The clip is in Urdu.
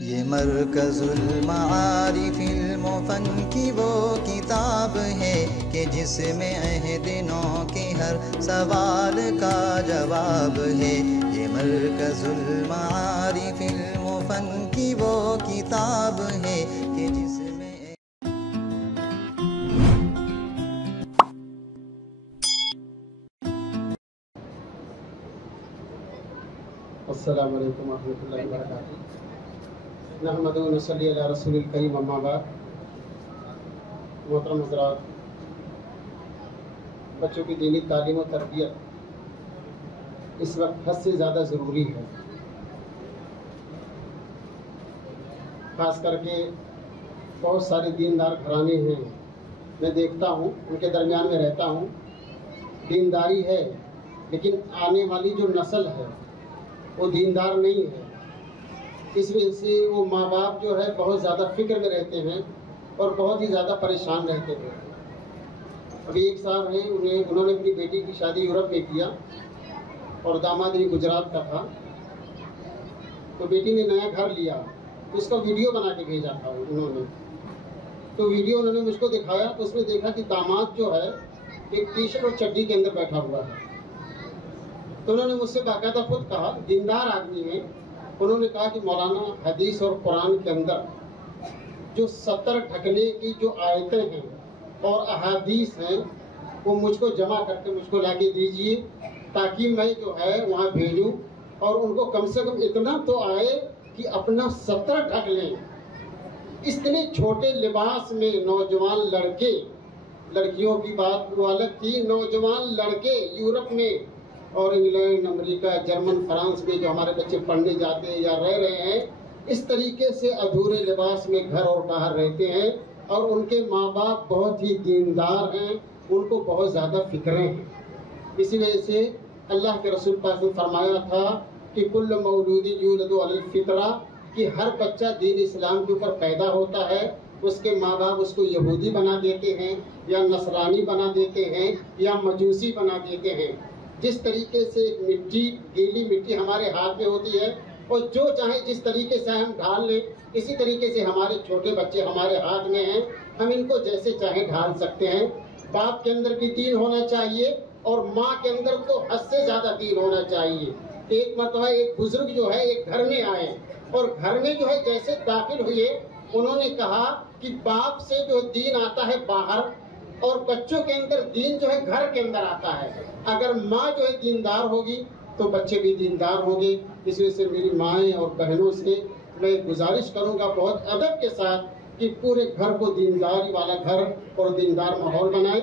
یہ مرکز المعارف المفن کی وہ کتاب ہے کہ جس میں عہد نو کے ہر سوال کا جواب ہے. یہ مرکز المعارف المفن کی وہ کتاب ہے کہ جس میں السلام علیکم ورحمۃ اللہ وبرکاتہ. نحمد و نصلی علی رسول الکریم، اما بعد. محترم حضرات، بچوں کی دینی تعلیم و تربیت اس وقت حد سے زیادہ ضروری ہے. خاص کر کے بہت سارے دیندار گھرانے ہیں، میں دیکھتا ہوں، ان کے درمیان میں رہتا ہوں. دینداری ہے لیکن آنے والی جو نسل ہے وہ دیندار نہیں ہے. اس وجہ سے وہ ماں باپ جو ہے بہت زیادہ فکر میں رہتے ہیں اور بہت ہی زیادہ پریشان رہتے ہیں. ابھی ایک صاحب ہیں، انہوں نے اپنی بیٹی کی شادی یورپ میں کیا اور داماد بھی گجرات کا تھا. تو بیٹی نے نیا گھر لیا، اس کا ویڈیو بنا کے بھیجا تھا انہوں نے. تو ویڈیو انہوں نے مجھ کو دکھایا تو اس میں دیکھا کہ داماد جو ہے ایک ٹی شرٹ اور چڈی کے اندر بیٹھا ہوا ہے. تو انہوں نے مجھ سے باقاعدہ خود کہا، دیندار آدمی ہیں، انہوں نے کہا کہ مولانا حدیث اور قرآن کے اندر جو 70 ڈھکنے کی جو آیتیں ہیں اور احادیث ہیں وہ مجھ کو جمع کر کے مجھ کو لا کے دیجئے تاکہ میں جو ہے وہاں بھیجوں اور ان کو کم سے کم اتنا تو آئے کہ اپنا 70 ڈھک لیں. اتنے چھوٹے لباس میں نوجوان لڑکے، لڑکیوں کی بات وہ الگ تھی، نوجوان لڑکے یورپ میں اور انگلینڈ، امریکہ، جرمن، فرانس میں جو ہمارے بچے پڑھنے جاتے ہیں یا رہ رہے ہیں، اس طریقے سے ادھورے لباس میں گھر اور باہر رہتے ہیں اور ان کے ماں باپ بہت ہی دیندار ہیں، ان کو بہت زیادہ فکریں ہیں. اسی وجہ سے اللہ کے رسول پاک نے فرمایا تھا کہ کل مولود یولد علی الفطرہ، کہ ہر بچہ دین اسلام کے اوپر پیدا ہوتا ہے. اس کے ماں باپ اس کو یہودی بنا دیتے ہیں یا نصرانی بنا دیتے ہیں یا مجوسی بنا دیتے ہیں. جس طریقے سے مٹی، گیلی مٹی ہمارے ہاتھ میں ہوتی ہے اور جو چاہے جس طریقے سے ہم ڈھال لیں، اسی طریقے سے ہمارے چھوٹے بچے ہمارے ہاتھ میں ہیں، ہم ان کو جیسے چاہے ڈھال سکتے ہیں. باپ کے اندر بھی دین ہونا چاہیے اور ماں کے اندر تو حد سے زیادہ دین ہونا چاہیے. ایک مرتبہ ایک بزرگ جو ہے ایک گھر میں آئے اور گھر میں جو ہے جیسے داخل ہوئے انہوں نے کہا کہ باپ سے جو دین آتا ہے باہر اور بچوں کے اندر دین جو ہے گھر کے اندر آتا ہے. اگر ماں جو ہے دیندار ہوگی تو بچے بھی دیندار ہوں گے. اس وجہ سے میری مائیں اور بہنوں سے میں گزارش کروں گا بہت ادب کے ساتھ کہ پورے گھر کو دینداری والا گھر اور دیندار ماحول بنائیں.